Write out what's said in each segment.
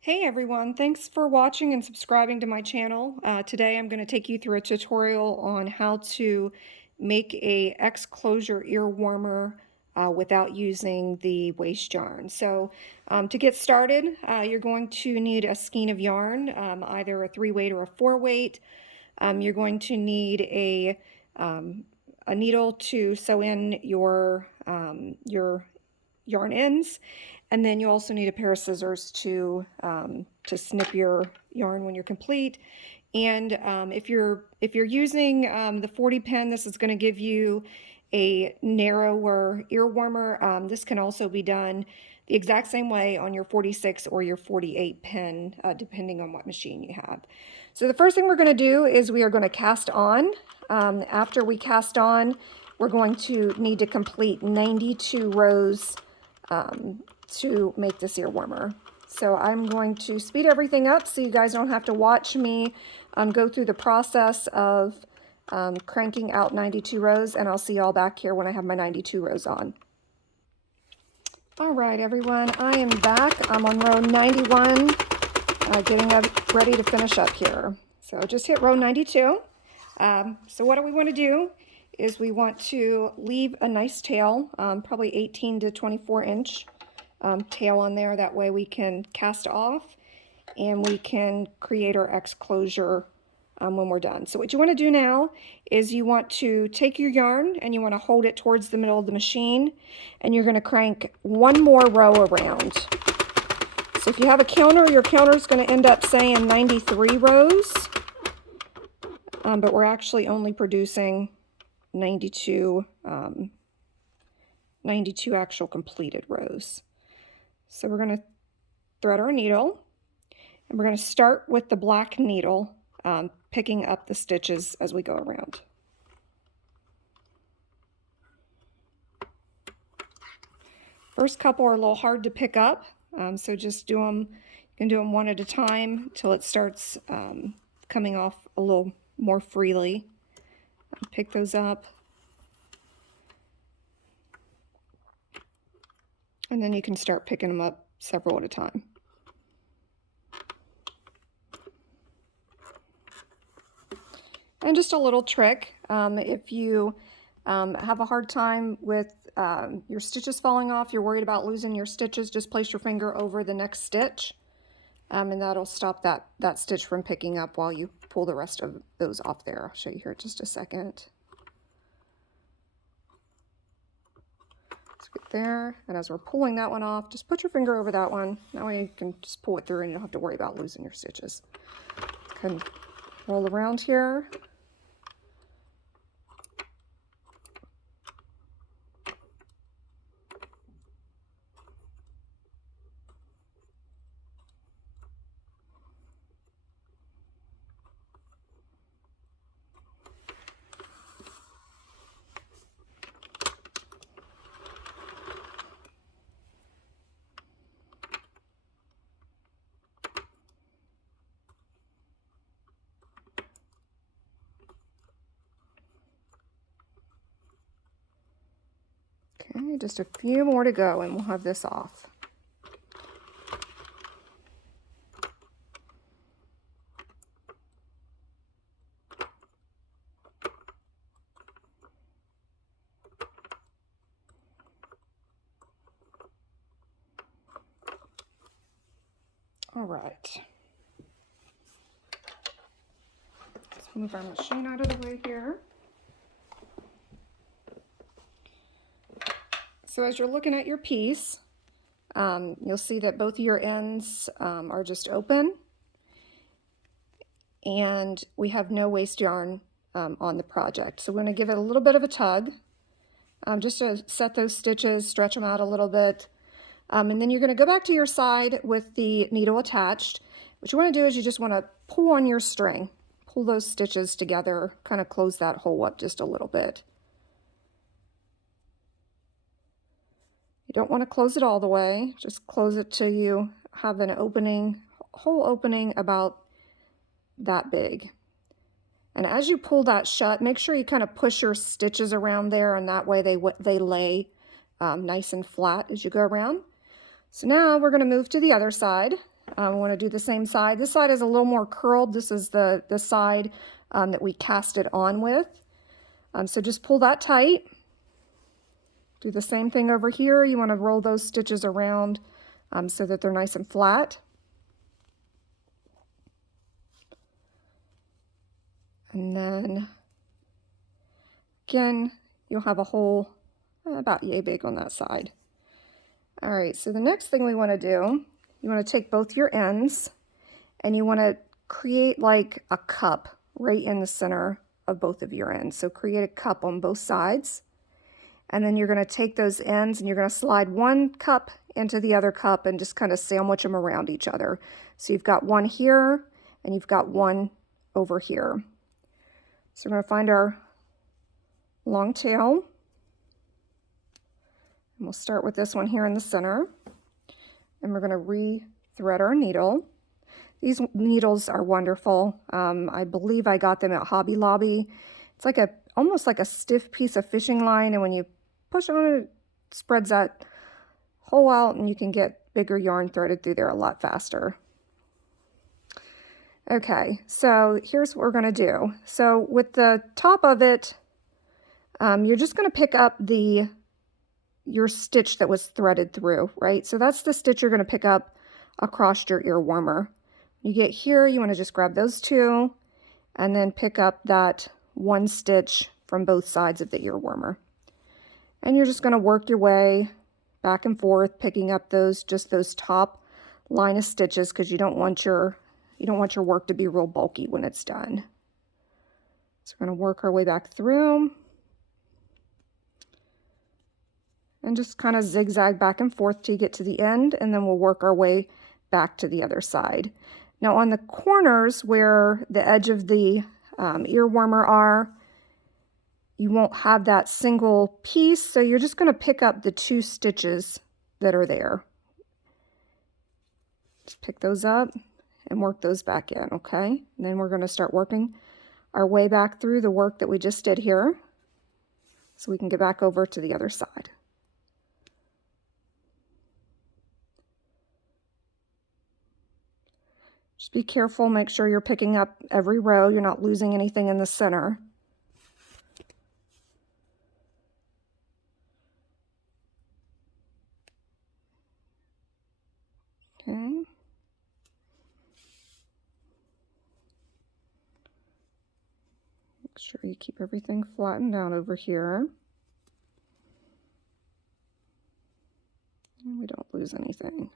Hey everyone, thanks for watching and subscribing to my channel. Today I'm going to take you through a tutorial on how to make a X closure ear warmer without using the waste yarn. So to get started, you're going to need a skein of yarn, either a 3-weight or a 4-weight. You're going to need a needle to sew in your yarn ends, and then you also need a pair of scissors to snip your yarn when you're complete. And if you're using the 40 pin, this is going to give you a narrower ear warmer. This can also be done the exact same way on your 46 or your 48 pin, depending on what machine you have. So the first thing we're going to do is we are going to cast on. After we cast on, we're going to need to complete 92 rows to make this ear warmer. So I'm going to speed everything up so you guys don't have to watch me go through the process of cranking out 92 rows, and I'll see y'all back here when I have my 92 rows on. All right, everyone, I am back. I'm on row 91, getting ready to finish up here. So just hit row 92. So what do we want to do is we want to leave a nice tail, probably 18 to 24 inch tail on there. That way we can cast off and we can create our X closure when we're done. So what you want to do now is you want to take your yarn and you want to hold it towards the middle of the machine, and you're going to crank one more row around. So if you have a counter, your counter is going to end up saying 93 rows, but we're actually only producing 92 actual completed rows. So we're going to thread our needle, and we're going to start with the black needle, picking up the stitches as we go around. First couple are a little hard to pick up, so just do them. You can do them one at a time until it starts coming off a little more freely. Pick those up, and then you can start picking them up several at a time. And just a little trick, if you have a hard time with your stitches falling off, you're worried about losing your stitches, just place your finger over the next stitch, and that'll stop that stitch from picking up while you pull the rest of those off there. I'll show you here in just a second. Let's get there, and as we're pulling that one off, just put your finger over that one. That way you can just pull it through and you don't have to worry about losing your stitches. Kind of roll around here. Okay, just a few more to go and we'll have this off. All right. Let's move our machine out of the way here. So as you're looking at your piece, you'll see that both of your ends are just open, and we have no waste yarn on the project. So we're going to give it a little bit of a tug, just to set those stitches, stretch them out a little bit, and then you're going to go back to your side with the needle attached. What you want to do is you just want to pull on your string, pull those stitches together, kind of close that hole up just a little bit. You don't want to close it all the way, just close it till you have an opening, hole opening about that big. And as you pull that shut, make sure you kind of push your stitches around there, and that way they lay nice and flat as you go around. So now we're going to move to the other side. we want to do the same side. This side is a little more curled. This is the side that we cast it on with. So just pull that tight. Do the same thing over here. You want to roll those stitches around so that they're nice and flat. And then again, you'll have a hole about yay big on that side. All right, so the next thing we want to do, you want to take both your ends and you want to create like a cup right in the center of both of your ends. So create a cup on both sides. And then you're going to take those ends and you're going to slide one cup into the other cup and just kind of sandwich them around each other. So you've got one here and you've got one over here. So we're going to find our long tail. And we'll start with this one here in the center. And we're going to re-thread our needle. These needles are wonderful. I believe I got them at Hobby Lobby. It's like almost like a stiff piece of fishing line, and when you push on it, it spreads that hole out and you can get bigger yarn threaded through there a lot faster. Okay, so here's what we're going to do. So with the top of it, you're just going to pick up your stitch that was threaded through, right? So that's the stitch you're going to pick up across your ear warmer. You get here, you want to just grab those two and then pick up that one stitch from both sides of the ear warmer. And you're just going to work your way back and forth, picking up just those top line of stitches, because you don't want your work to be real bulky when it's done. So we're going to work our way back through and just kind of zigzag back and forth till you get to the end, and then we'll work our way back to the other side. Now on the corners where the edge of the ear warmer are, you won't have that single piece, so you're just going to pick up the two stitches that are there. Just pick those up and work those back in, okay? And then we're going to start working our way back through the work that we just did here so we can get back over to the other side. Just be careful, make sure you're picking up every row, you're not losing anything in the center. Okay. Make sure you keep everything flattened out over here. And we don't lose anything.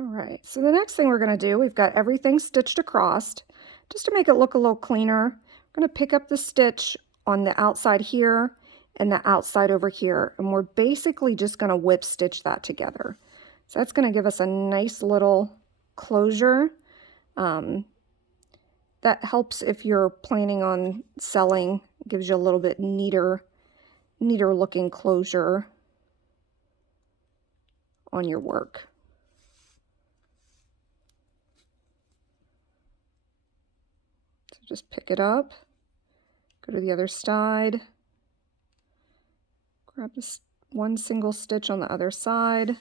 All right, so the next thing we're going to do, we've got everything stitched across. Just to make it look a little cleaner, I'm going to pick up the stitch on the outside here and the outside over here, and we're basically just going to whip stitch that together. So that's going to give us a nice little closure. That helps if you're planning on selling. It gives you a little bit neater looking closure on your work. So just pick it up, go to the other side, grab this one single stitch on the other side,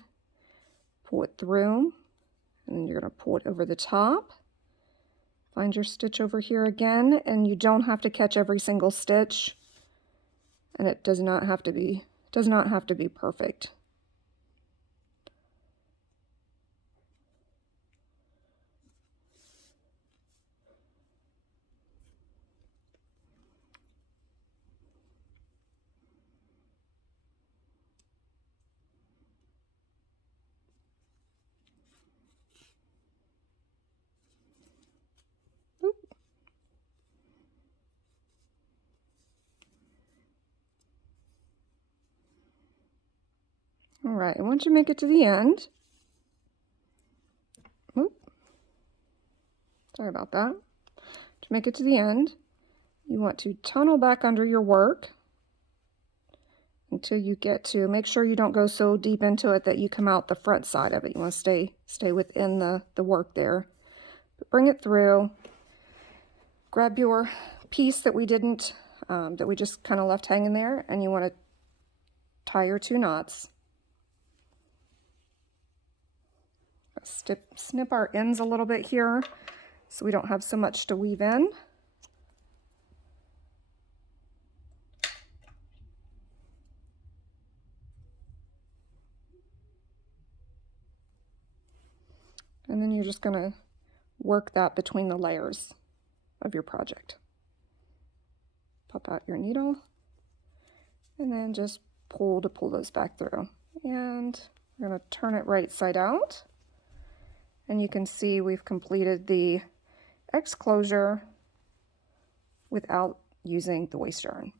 pull it through, and then you're going to pull it over the top. Find your stitch over here again, and you don't have to catch every single stitch, and it does not have to be perfect. All right, and once you make it to the end, oop, sorry about that. To make it to the end, you want to tunnel back under your work until you get to, make sure you don't go so deep into it that you come out the front side of it. You want to stay within the work there. But bring it through, grab your piece that we didn't, that we just kind of left hanging there, and you want to tie your 2 knots. Snip our ends a little bit here so we don't have so much to weave in. And then you're just going to work that between the layers of your project. Pop out your needle and then just pull to pull those back through. And we're going to turn it right side out. And you can see we've completed the X closure without using the waste yarn.